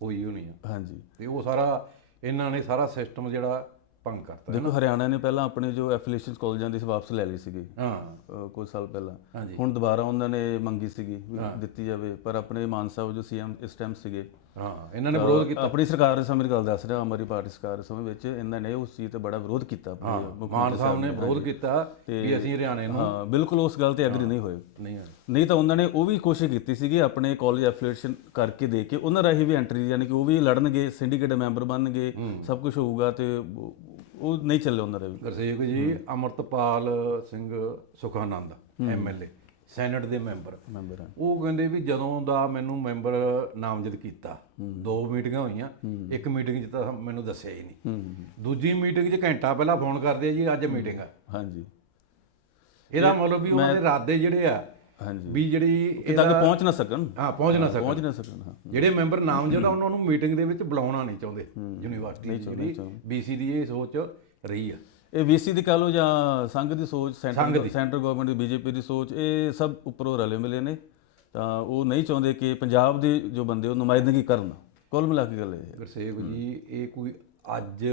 ਹੋਈ ਹੋਣੀ ਆ। ਹਾਂਜੀ। ਤੇ ਉਹ ਸਾਰਾ ਇਹਨਾਂ ਨੇ ਸਾਰਾ ਸਿਸਟਮ ਜਿਹੜਾ ਭੰਗ ਕਰਤਾ। ਦੇਖੋ ਹਰਿਆਣਾ ਨੇ ਪਹਿਲਾਂ ਆਪਣੇ ਜੋ ਐਫੀਲੀਏਸ਼ਨ ਕਾਲਜਾਂ ਦੀ ਵਾਪਸ ਲੈ ਲਈ ਸੀਗੀ। ਹਾਂ। ਕੁਝ ਸਾਲ ਪਹਿਲਾਂ। ਹਾਂਜੀ। ਹੁਣ ਦੁਬਾਰਾ ਉਹਨਾਂ ਨੇ ਮੰਗੀ ਸੀਗੀ ਦਿੱਤੀ ਜਾਵੇ। ਪਰ ਆਪਣੇ ਮਾਨ ਸਾਹਿਬ ਜੋ ਸੀਐਮ ਇਸ ਟਾਈਮ ਸੀਗੇ ਹਾਂ ਇਹਨਾਂ ਨੇ ਵਿਰੋਧ ਕੀਤਾ। ਆਪਣੀ ਸਰਕਾਰ ਦੇ ਸਮੇਂ ਦੀ ਗੱਲ ਦੱਸ ਰਿਹਾ ਆਦਮੀ ਪਾਰਟੀ ਸਰਕਾਰ ਦੇ ਸਮੇਂ ਵਿੱਚ ਇਹਨਾਂ ਨੇ ਉਸ ਚੀਜ਼ ਤੇ ਬੜਾ ਵਿਰੋਧ ਕੀਤਾ ਮਾਨ ਸਾਹਿਬ ਨੇ ਵਿਰੋਧ ਕੀਤਾ ਵੀ ਅਸੀਂ ਹਰਿਆਣੇ ਨੂੰ ਹਾਂ ਬਿਲਕੁਲ ਉਸ ਗੱਲ ਤੇ ਐਗਰੀ ਨਹੀਂ ਹੋਏ। ਨਹੀਂ ਨਹੀਂ ਤਾਂ ਉਹਨਾਂ ਨੇ ਉਹ ਵੀ ਕੋਸ਼ਿਸ਼ ਕੀਤੀ ਸੀਗੀ ਆਪਣੇ ਕਾਲਜ ਐਫੀਲੀਏਸ਼ਨ ਕਰਕੇ ਦੇ ਕੇ ਉਹਨਾਂ ਰਾਹੀਂ ਵੀ ਐਂਟਰੀ ਯਾਨੀ ਕਿ ਉਹ ਵੀ ਲੜਨਗੇ ਸਿੰਡੀਕੇਟ ਮੈਂਬਰ ਬਣਨਗੇ ਸਭ ਕੁਝ ਹੋਊਗਾ ਤੇ ਉਹ- ਉਹ ਨਹੀਂ ਚੱਲੇ ਉਹਨਾਂ ਦਾ ਵੀ। ਗੁਰਸੇਵਕ ਜੀ ਅਮਰਤਪਾਲ ਸਿੰਘ ਸੁਖਾਨੰਦ ਐਮਐਲਏ ਸੈਨੇਟ ਦੇ ਮੈਂਬਰ। ਮੈਂਬਰ ਉਹ ਕਹਿੰਦੇ ਵੀ ਜਦੋਂ ਦਾ ਮੈਨੂੰ ਮੈਂਬਰ ਨਾਮਜ਼ਦ ਕੀਤਾ ਦੋ ਮੀਟਿੰਗਾਂ ਹੋਈਆਂ ਇੱਕ ਮੀਟਿੰਗ 'ਚ ਤਾਂ ਮੈਨੂੰ ਦੱਸਿਆ ਹੀ ਨਹੀਂ। ਦੂਜੀ ਮੀਟਿੰਗ 'ਚ ਘੰਟਾ ਪਹਿਲਾਂ ਫੋਨ ਕਰਦੇ ਆ ਜੀ ਅੱਜ ਮੀਟਿੰਗ ਆ। ਹਾਂਜੀ। ਇਹਦਾ ਮਤਲਬ ਵੀ ਉਹਨਾਂ ਦੇ ਇਰਾਦੇ ਜਿਹੜੇ ਆ ਹਾਂਜੀ। ਵੀ ਜਿਹੜੀ ਕਿ ਤੱਕ ਪਹੁੰਚ ਨਾ ਸਕਣ। ਹਾਂ ਪਹੁੰਚ ਨਾ ਸਕਣ। ਪਹੁੰਚ ਨਾ ਸਕਣ ਹਾਂ। ਜਿਹੜੇ ਮੈਂਬਰ ਨਾਮਜ਼ਦ ਆ ਉਹਨਾਂ ਨੂੰ ਮੀਟਿੰਗ ਦੇ ਵਿੱਚ ਬੁਲਾਉਣਾ ਨਹੀਂ ਚਾਹੁੰਦੇ। ਯੂਨੀਵਰਸਿਟੀ ਦੀ ਬੀਸੀ ਦੀ ਇਹ ਸੋਚ ਰਹੀ ਆ। ਇਹ ਵੀਸੀ ਦੀ ਕਹ ਲਓ ਜਾਂ ਸੰਘ ਦੀ ਸੋਚ ਸੈਂਟਰ ਸੈਂਟਰ ਗਵਰਨਮੈਂਟ ਦੀ ਬੀਜੇਪੀ ਦੀ ਸੋਚ ਇਹ ਸਭ ਉੱਪਰੋਂ ਰਲੇ ਮਿਲੇ ਨੇ। ਤਾਂ ਉਹ ਨਹੀਂ ਚਾਹੁੰਦੇ ਕਿ ਪੰਜਾਬ ਦੇ ਜੋ ਬੰਦੇ ਉਹ ਨੁਮਾਇੰਦਗੀ ਕਰਨ। ਕੁੱਲ ਮਿਲਾ ਕੇ ਗੱਲ ਇਹ ਹੈ। ਗੁਰਸੇਵ ਜੀ ਇਹ ਕੋਈ ਅੱਜ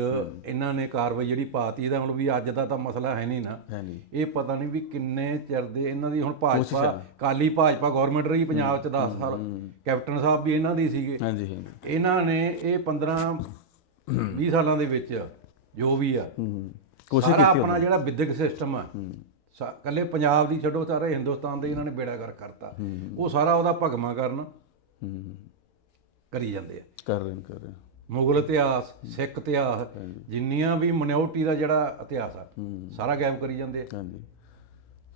ਇਹਨਾਂ ਨੇ ਕਾਰਵਾਈ ਜਿਹੜੀ ਪਾਤੀ ਇਹਦਾ ਮਤਲਬ ਵੀ ਅੱਜ ਦਾ ਤਾਂ ਮਸਲਾ ਹੈ ਨਹੀਂ ਨਾ। ਹੈ ਨਹੀਂ। ਇਹ ਪਤਾ ਨਹੀਂ ਵੀ ਕਿੰਨੇ ਚਿਰ ਦੇ ਇਹਨਾਂ ਦੀ ਹੁਣ ਭਾਜਪਾ ਕਾਲੀ ਭਾਜਪਾ ਗਵਰਨਮੈਂਟ ਰਹੀ ਪੰਜਾਬ ਚ 10 ਸਾਲ। ਕੈਪਟਨ ਸਾਹਿਬ ਵੀ ਇਹਨਾਂ ਦੀ ਸੀਗੇ। ਹਾਂਜੀ ਹਾਂਜੀ। ਇਹਨਾਂ ਨੇ ਇਹ 15 20 ਸਾਲਾਂ ਦੇ ਵਿੱਚ ਜੋ ਵੀ ਆ ਕੋਸ਼ਿਸ਼ ਸਾਰਾ ਆਪਣਾ ਜਿਹੜਾ ਵਿਦਿਅਕ ਸਿਸਟਮ ਆ। ਸਾ- ਇਕੱਲੇ ਪੰਜਾਬ ਦੀ ਛੱਡੋ ਸਾਰੇ ਹਿੰਦੁਸਤਾਨ ਦੇ ਇਹਨਾਂ ਨੇ ਬੇੜਾ ਕਰ ਕਰਤਾ। ਉਹ ਸਾਰਾ ਉਹਦਾ ਭਗਮਾ ਕਰਨ ਹੂੰ। ਕਰੀ ਜਾਂਦੇ ਆ। ਕਰ ਰਹੇ ਨੇ ਕਰ ਰਹੇ ਨੇ। ਮੁਗਲ ਇਤਿਹਾਸ ਸਿੱਖ ਇਤਿਹਾਸ ਜਿੰਨੀਆਂ ਵੀ ਮਿਨੋਰਟੀ ਦਾ ਜਿਹੜਾ ਇਤਿਹਾਸ ਆ ਸਾਰਾ ਗਾਇਬ ਕਰੀ ਜਾਂਦੇ ਆ। ਹਾਂਜੀ।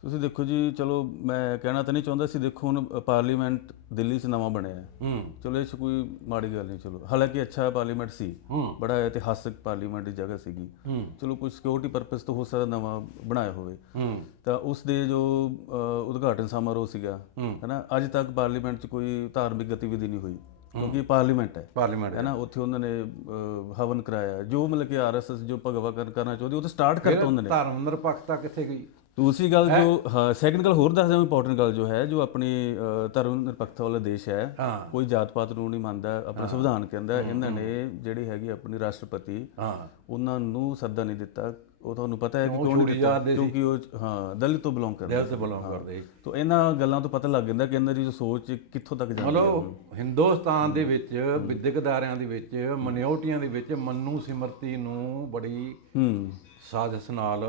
ਤੁਸੀਂ ਦੇਖੋ ਜੀ ਚਲੋ ਮੈਂ ਕਹਿਣਾ ਤਾਂ ਨਹੀਂ ਚਾਹੁੰਦਾ ਸੀ ਦੇਖੋ ਹੁਣ ਪਾਰਲੀਮੈਂਟ ਦਿੱਲੀ 'ਚ ਨਵਾਂ ਬਣਿਆ ਹੈ। ਹੂੰ। ਚਲੋ ਇਹ 'ਚ ਕੋਈ ਮਾੜੀ ਗੱਲ ਨਹੀਂ ਚਲੋ। ਹਾਲਾਂਕਿ ਅੱਛਾ ਪਾਰਲੀਮੈਂਟ ਸੀ। ਹੂੰ। ਬੜਾ ਇਤਿਹਾਸਕ ਪਾਰਲੀਮੈਂਟ ਦੀ ਜਗ੍ਹਾ ਸੀਗੀ। ਹੂੰ। ਚਲੋ ਕੋਈ ਸਿਕਿਉਰਿਟੀ ਪਰਪਸ ਤੋਂ ਹੋ ਸਕਦਾ ਨਵਾਂ ਬਣਾਇਆ ਹੋਵੇ। ਹੂੰ। ਤਾਂ ਉਸ ਦੇ ਜੋ ਅ, ਉਦਘਾਟਨ ਸਮਾਰੋਹ ਸੀਗਾ ਹੂੰ। ਹੈਨਾ ਅੱਜ ਤੱਕ ਪਾਰਲੀਮੈਂਟ 'ਚ ਕੋਈ ਧਾਰਮਿਕ ਗਤੀਵਿਧੀ ਨਹੀਂ ਹੋਈ ਕਿਉਂਕਿ ਪਾਰਲੀਮੈਂਟ ਹੈ। ਪਾਰਲੀਮੈਂਟ ਹੈਨਾ ਉੱਥੇ ਉਹਨਾਂ ਨੇ ਅ, ਹਵਨ ਕਰਾਇਆ। ਜੋ ਮਤਲਬ ਕਿ ਆਰਐਸਐਸ ਜੋ ਭਗਵਾ ਕਰ- ਕਰਨਾ ਚਾਹੁੰਦੀ ਉਹ ਤਾਂ ਸਟਾਰਟ ਕਰਤਾ ਉਹਨਾਂ ਨੇ। ਧਰਮ ਨਿਰਪੱਖਤਾ ਕਿੱਥੇ ਗਈ? ਦੂਸਰੀ ਗੱਲ ਜੋ ਹਾਂ ਸੈਕੰਡ ਗੱਲ ਹੋਰ ਦੱਸਦਾ ਇੰਪੋਰਟੈਂਟ ਗੱਲ ਜੋ ਹੈ ਜੋ ਆਪਣੀ ਧਰਮ ਨਿਰਪੱਖਤਾ ਵਾਲਾ ਦੇਸ਼ ਹੈ ਕੋਈ ਜਾਤ ਪਾਤ ਨੂੰ ਨਹੀਂ ਮੰਨਦਾ ਆਪਣਾ ਸੰਵਿਧਾਨ ਕਹਿੰਦਾ ਇਹਨਾਂ ਨੇ ਜਿਹੜੀ ਹੈਗੀ ਆਪਣੀ ਰਾਸ਼ਟਰਪਤੀ ਹਾਂ। ਉਹਨਾਂ ਨੂੰ ਸੱਦਾ ਨਹੀਂ ਦਿੱਤਾ। ਉਹ ਤੁਹਾਨੂੰ ਪਤਾ ਹੈ ਕਿ ਕਿਉਂ ਨਹੀਂ ਛੋਟੀ ਦਿੱਤਾ ਜਾਤ ਦੇ ਸੀ। ਕਿਉਂਕਿ ਉਹ ਹਾਂ ਦਲਿਤ ਤੋਂ ਬਿਲੋਂਗ ਕਰਦੇ ਦਿਲ ਤੇ ਬਿਲੋਂਗ ਕਰਦੇ। ਤੋਂ ਇਹਨਾਂ ਗੱਲਾਂ ਤੋਂ ਪਤਾ ਲੱਗ ਜਾਂਦਾ ਕਿ ਇਹਨਾਂ ਦੀ ਜੋ ਸੋਚ ਕਿੱਥੋਂ ਤੱਕ ਜਾਂਦੀ ਹੈ। ਮਤਲਬ ਹਿੰਦੁਸਤਾਨ ਦੇ ਵਿੱਚ ਵਿਦਿਅਕ ਦੇ ਵਿੱਚ ਮਨਿਓਰਟੀਆਂ ਦੇ ਵਿੱਚ ਮੰਨੂ ਸਿਮਰਤੀ ਨੂੰ ਬੜੀ ਹੂੰ। ਸਾਜ਼ਿਸ਼ ਨਾਲ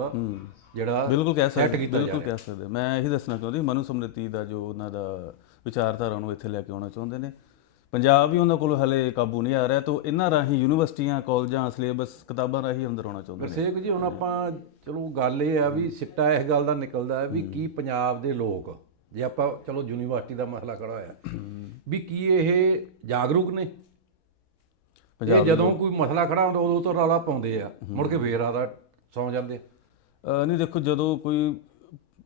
ਜਿਹੜਾ ਬਿਲਕੁਲ ਕਹਿ set ਸਕਦੇ ਕੀਤਾ ਜਾ ਬਿਲਕੁਲ ਕਹਿ ਸਕਦੇ। ਮੈਂ ਇਹੀ ਦੱਸਣਾ ਚਾਹੁੰਦੀ ਮਨੂ ਸਮ੍ਰਿਤੀ ਦਾ ਜੋ ਉਹਨਾਂ ਦਾ ਵਿਚਾਰਧਾਰਾ ਨੂੰ ਇੱਥੇ ਲੈ ਕੇ ਆਉਣਾ ਚਾਹੁੰਦੇ ਨੇ। ਪੰਜਾਬ ਵੀ ਉਹਨਾਂ ਕੋਲ ਹਲੇ ਕਾਬੂ ਨਹੀਂ ਆ ਰਿਹਾ ਤਾਂ ਇਹਨਾਂ ਰਾਹੀਂ ਯੂਨੀਵਰਸਿਟੀਆਂ ਕਾਲਜਾਂ ਸਿਲੇਬਸ ਕਿਤਾਬਾਂ ਰਾਹੀਂ ਅੰਦਰ ਆਉਣਾ ਚਾਹੁੰਦੇ ਨੇ। ਗੁਰਸੇਵਕ ਜੀ ਹੁਣ ਆਪਾਂ ਚਲੋ ਗੱਲ ਇਹ ਆ ਵੀ ਸਿੱਟਾ ਇਸ ਗੱਲ ਦਾ ਨਿਕਲਦਾ ਹੈ ਵੀ ਕੀ ਪੰਜਾਬ ਦੇ ਲੋਕ ਜੇ ਆਪਾਂ ਚਲੋ ਯੂਨੀਵਰਸਿਟੀ ਦਾ ਮਸਲਾ ਖੜਾ ਹੋਇਆ ਵੀ ਕੀ ਇਹ ਜਾਗਰੂਕ ਨੇ? ਇਹ ਜਦੋਂ ਕੋਈ ਮਸਲਾ ਖੜਾ ਹੁੰਦਾ ਉਦੋਂ ਤੋਂ ਰੌਲਾ ਪਾਉਂਦੇ ਆ ਮੁੜ ਕੇ ਫੇਰ ਆਦਾ ਸੌ ਜਾਂਦੇ ਨਹੀਂ ਦੇਖੋ ਜਦੋਂ ਕੋਈ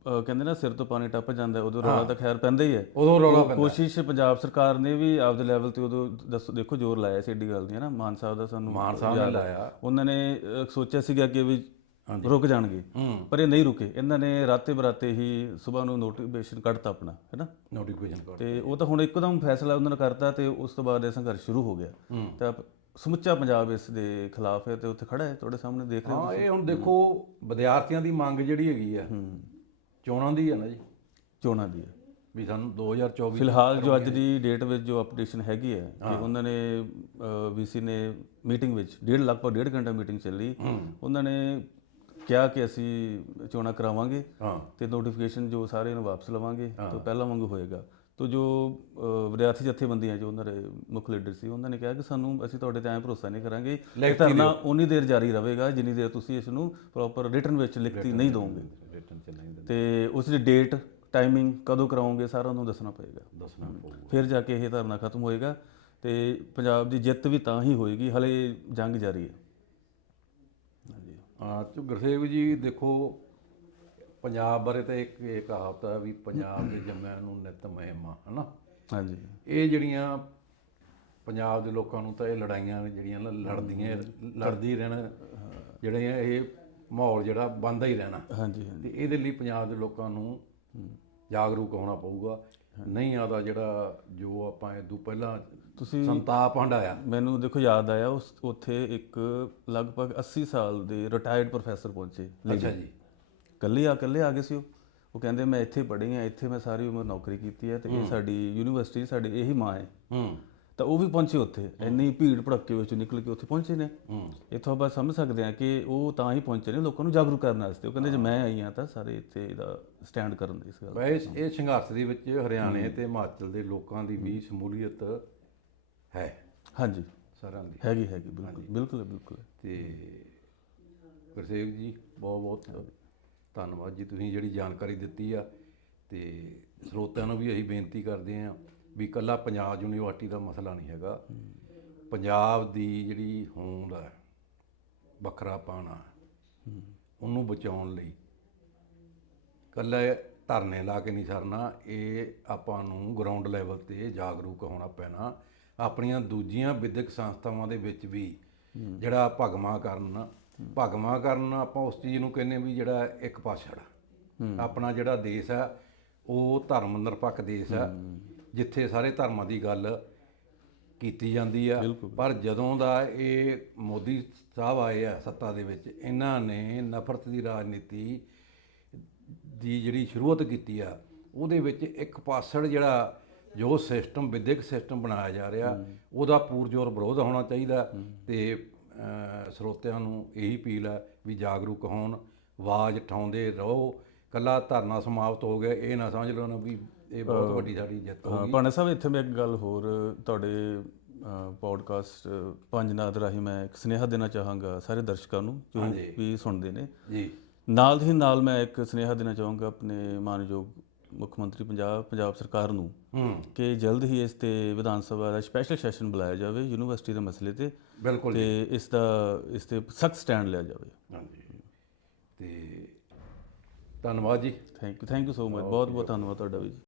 ਅਹ ਕਹਿੰਦੇ ਨਾ ਸਿਰ ਤੋਂ ਪਾਣੀ ਟੱਪ ਜਾਂਦਾ ਹੈ, ਉਦੋਂ ਰੌਲਾ ਤਾਂ ਖੈਰ ਪੈਂਦਾ ਹੀ ਹੈ। ਉਦੋਂ ਰੌਲਾ ਉਹ ਕੋਸ਼ਿਸ਼ ਪੰਜਾਬ ਸਰਕਾਰ ਨੇ ਵੀ ਆਪਦੇ ਲੈਵਲ ਤੇ ਉਦੋਂ ਦੱਸੋ ਦੇਖੋ ਜ਼ੋਰ ਲਾਇਆ ਸੀ ਏਡੀ ਗੱਲ ਦੀ ਹੈ ਨਾ। ਮਾਨ ਸਾਹਿਬ ਦਾ ਸਾਨੂੰ ਮਾਨ ਸਾਹਿਬ ਨੇ ਯਾਦ ਹੈ। ਲਾਇਆ। ਉਹਨਾਂ ਨੇ ਅਹ, ਸੋਚਿਆ ਸੀਗਾ ਕਿ ਵੀ ਰੁਕ ਜਾਣਗੇ ਪਰ ਇਹ ਨਹੀਂ ਰੁਕੇ। ਇਹਨਾਂ ਨੇ ਰਾਤੇ ਬਰਾਤੇ ਹੀ ਸਵੇਰ ਨੂੰ ਨੋਟੀਫਿਕੇਸ਼ਨ ਕੱਢਤਾ ਆਪਣਾ ਹੈ ਨਾ। ਨੋਟੀਫਿਕੇਸ਼ਨ ਤੇ ਉਹ ਤਾਂ ਹੁਣ ਇੱਕਦਮ ਫੈਸਲਾ ਉਹਨਾਂ ਨੇ ਕਰਤਾ ਤੇ ਉਸ ਤੋਂ ਬਾਅਦ ਇਹ ਸੰਘਰਸ਼ ਸ਼ੁਰੂ ਹੋ ਗਿਆ। ਤਾਂ ਸਮੁੱਚਾ ਪੰਜਾਬ ਇਸ ਦੇ ਖਿਲਾਫ ਹੈ ਤੇ ਉੱਥੇ ਖੜਾ ਹੈ ਤੁਹਾਡੇ ਸਾਹਮਣੇ ਦੇਖ ਰਹੇ ਹੋ ਹਾਂ ਇਹ ਹੁਣ ਦੇਖੋ ਵਿਦਿਆਰਥੀਆਂ ਦੀ ਮੰਗ ਜਿਹੜੀ ਹੈਗੀ ਆ ਚੋਣਾਂ ਦੀ ਆ ਨਾ ਜੀ। ਚੋਣਾਂ ਦੀ ਹੈ ਵੀ ਸਾਨੂੰ 2024 ਫਿਲਹਾਲ ਜੋ ਅੱਜ ਦੀ ਡੇਟ ਵਿੱਚ ਜੋ ਅਪਡੇਸ਼ਨ ਹੈਗੀ ਹੈ ਕਿ ਉਹਨਾਂ ਨੇ ਵੀਸੀ ਨੇ ਮੀਟਿੰਗ ਵਿੱਚ ਡੇਢ ਲਗਭਗ ਡੇਢ ਘੰਟਾ ਮੀਟਿੰਗ ਚੱਲੀ ਉਹਨਾਂ ਨੇ ਕਿਹਾ ਕਿ ਅਸੀਂ ਚੋਣਾਂ ਕਰਾਵਾਂਗੇ ਹਾਂ। ਤੇ ਨੋਟੀਫਿਕੇਸ਼ਨ ਜੋ ਸਾਰੇ ਨੂੰ ਵਾਪਸ ਲਵਾਂਗੇ ਤਾਂ ਪਹਿਲਾਂ ਵਾਂਗੂ ਹੋਏਗਾ। ਤੋ ਜੋ ਵਿਦਿਆਰਥੀ ਜਥੇਬੰਦੀਆਂ ਜੋ ਉਹਨਾਂ ਦੇ ਮੁੱਖ ਲੀਡਰ ਸੀ ਉਹਨਾਂ ਨੇ ਕਿਹਾ ਕਿ ਸਾਨੂੰ ਅਸੀਂ ਤੁਹਾਡੇ ਤੇ ਐਂ ਭਰੋਸਾ ਨਹੀਂ ਕਰਾਂਗੇ ਇਹ ਧਰਨਾ ਉਨੀ ਦੇਰ ਜਾਰੀ ਰਹੇਗਾ ਜਿੰਨੀ ਦੇਰ ਤੁਸੀਂ ਇਸ ਨੂੰ ਪ੍ਰੋਪਰ ਰਿਟਰਨ ਵਿੱਚ ਲਿਖਤੀ ਨਹੀਂ ਦੋਗੇ ਰਿਟਰਨ ਚ ਨਹੀਂ ਦਿੰਦੇ, ਤੇ ਉਸ ਦੀ ਡੇਟ ਟਾਈਮਿੰਗ ਕਦੋਂ ਕਰਾਓਗੇ ਸਾਰਾ ਉਹਨੂੰ ਦੱਸਣਾ ਪਏਗਾ। ਦੱਸਣਾ ਪਊਗਾ। ਫਿਰ ਜਾ ਕੇ ਇਹ ਧਰਨਾ ਖਤਮ ਹੋਏਗਾ ਤੇ ਪੰਜਾਬ ਦੀ ਜਿੱਤ ਵੀ ਤਾਂ ਹੀ ਹੋਏਗੀ ਹਲੇ ਜੰਗ ਜਾਰੀ ਹੈ। ਹਾਂਜੀ। ਹਾਂ ਤੇ ਗੁਰਸੇਵ ਜੀ ਦੇਖੋ ਪੰਜਾਬ ਬਾਰੇ ਤਾਂ ਇੱਕ ਇਹ ਕਹਾਵਤ ਹੈ ਵੀ ਪੰਜਾਬ ਦੇ ਜੰਮਿਆਂ ਨੂੰ ਨਿਤ ਮਹਿਮਾ ਹਨਾ? ਹਾਂਜੀ। ਇਹ ਜਿਹੜੀਆਂ ਪੰਜਾਬ ਦੇ ਲੋਕਾਂ ਨੂੰ ਤਾਂ ਇਹ ਲੜਾਈਆਂ ਨੇ ਜਿਹੜੀਆਂ ਨਾ ਲੜਦੀਆਂ ਲੜਦੀ ਰਹਿਣਾ ਜਿਹੜੇ ਆ ਇਹ ਮਾਹੌਲ ਜਿਹੜਾ ਬੰਦਾ ਹੀ ਰਹਿਣਾ। ਹਾਂਜੀ ਹਾਂਜੀ। ਤੇ ਇਹਦੇ ਲਈ ਪੰਜਾਬ ਦੇ ਲੋਕਾਂ ਨੂੰ ਜਾਗਰੂਕ ਹੋਣਾ ਪਊਗਾ। ਨਹੀਂ ਆਦਾ ਜਿਹੜਾ ਜੋ ਆਪਾਂ ਇਹ ਤੋਂ ਪਹਿਲਾਂ ਤੁਸੀਂ ਸੰਤਾਪ ਹੰਡਾਇਆ ਮੈਨੂੰ ਦੇਖੋ ਯਾਦ ਆਇਆ ਉਸ ਉੱਥੇ ਇੱਕ ਲਗਭਗ 80 ਸਾਲ ਦੇ ਰਿਟਾਇਰਡ ਪ੍ਰੋਫੈਸਰ ਪਹੁੰਚੇ। ਅੱਛਾ ਜੀ। ਕੱਲੇ ਆ ਕੱਲੇ ਆ ਗਏ ਸੀ ਉਹ। ਉਹ ਕਹਿੰਦੇ ਮੈਂ ਇੱਥੇ ਪੜ੍ਹੀ ਆ ਇੱਥੇ ਮੈਂ ਸਾਰੀ ਉਮਰ ਨੌਕਰੀ ਕੀਤੀ ਹੈ ਤੇ ਇਹ ਸਾਡੀ ਯੂਨੀਵਰਸਿਟੀ ਸਾਡੀ ਇਹੀ ਮਾਂ ਹੈ। ਹੂੰ। ਤਾਂ ਉਹ ਵੀ ਪਹੁੰਚੇ ਉੱਥੇ। ਇੰਨੀ ਭੀੜ ਭੜੱਕੇ ਵਿੱਚੋਂ ਨਿਕਲ ਕੇ ਉੱਥੇ ਪਹੁੰਚੇ ਨੇ। ਹੂੰ। ਇੱਥੋਂ ਆਪਾਂ ਸਮਝ ਸਕਦੇ ਹਾਂ ਕਿ ਉਹ ਤਾਂ ਹੀ ਪਹੁੰਚੇ ਨੇ ਲੋਕਾਂ ਨੂੰ ਜਾਗਰੂਕ ਕਰਨ ਵਾਸਤੇ। ਉਹ ਕਹਿੰਦੇ ਜੇ ਮੈਂ ਆਈ ਹਾਂ ਤਾਂ ਸਾਰੇ ਇੱਥੇ ਇਹਦਾ ਸਟੈਂਡ ਕਰਨ ਦੇ ਇਸ ਗੱਲ ਦਾ। ਵੈਸੇ ਇਹ ਸੰਘਰਸ਼ ਦੇ ਵਿੱਚ ਹਰਿਆਣੇ ਤੇ ਹਿਮਾਚਲ ਦੇ ਲੋਕਾਂ ਦੀ ਵੀ ਸ਼ਮੂਲੀਅਤ ਹੈ। ਹਾਂਜੀ। ਸਾਰਿਆਂ ਦੀ। ਹੈਗੀ ਹੈਗੀ। ਬਿਲਕੁਲ ਬਿਲਕੁਲ ਬਿਲਕੁਲ। ਤੇ ਗੁਰਸੇਵ ਜੀ ਬਹੁਤ ਬਹੁਤ ਧੰਨਵਾਦ ਜੀ ਤੁਸੀਂ ਜਿਹੜੀ ਜਾਣਕਾਰੀ ਦਿੱਤੀ ਆ ਤੇ ਸਰੋਤਿਆਂ ਨੂੰ ਵੀ ਅਸੀਂ ਬੇਨਤੀ ਕਰਦੇ ਹਾਂ ਵੀ ਕੱਲਾ ਪੰਜਾਬ ਯੂਨੀਵਰਸਿਟੀ ਦਾ ਮਸਲਾ ਨਹੀਂ ਹੈਗਾ। ਪੰਜਾਬ ਦੀ ਜਿਹੜੀ ਹੋਂਦ ਹੈ ਵੱਖਰਾ ਪਾਣਾ, ਉਹਨੂੰ ਬਚਾਉਣ ਲਈ ਕੱਲੇ ਧਰਨੇ ਲਾ ਕੇ ਨਹੀਂ ਸਰਨਾ, ਇਹ ਆਪਾਂ ਨੂੰ ਗਰਾਊਂਡ ਲੈਵਲ ਤੇ ਜਾਗਰੂਕ ਹੋਣਾ ਪੈਣਾ। ਆਪਣੀਆਂ ਦੂਜੀਆਂ ਵਿਦਿਅਕ ਸੰਸਥਾਵਾਂ ਦੇ ਵਿੱਚ ਵੀ ਜਿਹੜਾ ਭਗਮਾ ਕਰਨ ਭਗਮਾ ਕਰਨ ਆਪਾਂ ਉਸ ਚੀਜ਼ ਨੂੰ ਕਹਿੰਦੇ ਵੀ ਜਿਹੜਾ ਇੱਕ ਪਾਸੜ ਆਪਣਾ ਜਿਹੜਾ ਦੇਸ਼ ਹੈ ਉਹ ਧਰਮ ਨਿਰਪੱਖ ਦੇਸ਼ ਹੈ ਜਿੱਥੇ ਸਾਰੇ ਧਰਮਾਂ ਦੀ ਗੱਲ ਕੀਤੀ ਜਾਂਦੀ ਆ। ਪਰ ਜਦੋਂ ਦਾ ਇਹ ਮੋਦੀ ਸਾਹਿਬ ਆਏ ਆ ਸੱਤਾ ਦੇ ਵਿੱਚ ਇਹਨਾਂ ਨੇ ਨਫ਼ਰਤ ਦੀ ਰਾਜਨੀਤੀ ਦੀ ਜਿਹੜੀ ਸ਼ੁਰੂਆਤ ਕੀਤੀ ਆ ਉਹਦੇ ਵਿੱਚ ਇੱਕ ਪਾਸੜ ਜਿਹੜਾ ਜੋ ਸਿਸਟਮ ਵਿਦਿਅਕ ਸਿਸਟਮ ਬਣਾਇਆ ਜਾ ਰਿਹਾ ਉਹਦਾ ਪੂਰਜੋਰ ਵਿਰੋਧ ਹੋਣਾ ਚਾਹੀਦਾ ਤੇ ਸਰੋਤਿਆਂ ਨੂੰ ਇਹੀ ਅਪੀਲ ਹੈ ਵੀ ਜਾਗਰੂਕ ਹੋਣ ਆਵਾਜ਼ ਉਠਾਉਂਦੇ ਰਹੋ। ਕੱਲਾ ਧਰਨਾ ਸਮਾਪਤ ਹੋ ਗਿਆ ਇਹ ਨਾ ਸਮਝ ਲਓ ਨਾ ਵੀ ਇਹ ਬਹੁਤ ਵੱਡੀ ਸਾਡੀ ਜਿੱਤ ਹੋ ਗਈ। ਪਾਣਾ ਸਾਹਿਬ ਇੱਥੇ ਮੈਂ ਇੱਕ ਗੱਲ ਹੋਰ ਤੁਹਾਡੇ ਪੋਡਕਾਸਟ ਪੰਜਨਾਦ ਰਾਹੀਂ ਮੈਂ ਇੱਕ ਸੁਨੇਹਾ ਦੇਣਾ ਚਾਹਾਂਗਾ ਸਾਰੇ ਦਰਸ਼ਕਾਂ ਨੂੰ ਜੋ। ਵੀ ਸੁਣਦੇ ਨੇ। ਜੀ। ਨਾਲ ਹੀ ਨਾਲ ਮੈਂ ਇੱਕ ਸੁਨੇਹਾ ਦੇਣਾ ਚਾਹਾਂਗਾ ਆਪਣੇ ਮਾਨਯੋਗ ਮੁੱਖ ਮੰਤਰੀ ਪੰਜਾਬ ਪੰਜਾਬ ਸਰਕਾਰ ਨੂੰ ਕਿ ਜਲਦ ਹੀ ਇਸ ਤੇ ਵਿਧਾਨ ਸਭਾ ਦਾ ਸਪੈਸ਼ਲ ਸੈਸ਼ਨ ਬੁਲਾਇਆ ਜਾਵੇ ਯੂਨੀਵਰਸਿਟੀ ਦੇ ਮਸਲੇ ਤੇ ਬਿਲਕੁਲ ਤੇ ਇਸ ਦਾ ਇਸ ਤੇ ਸਖਤ ਸਟੈਂਡ ਲਿਆ ਜਾਵੇ। ਹਾਂਜੀ। ਤੇ ਧੰਨਵਾਦ ਜੀ। Thank you thank you so much ਬਹੁਤ ਬਹੁਤ ਧੰਨਵਾਦ ਤੁਹਾਡਾ ਵੀ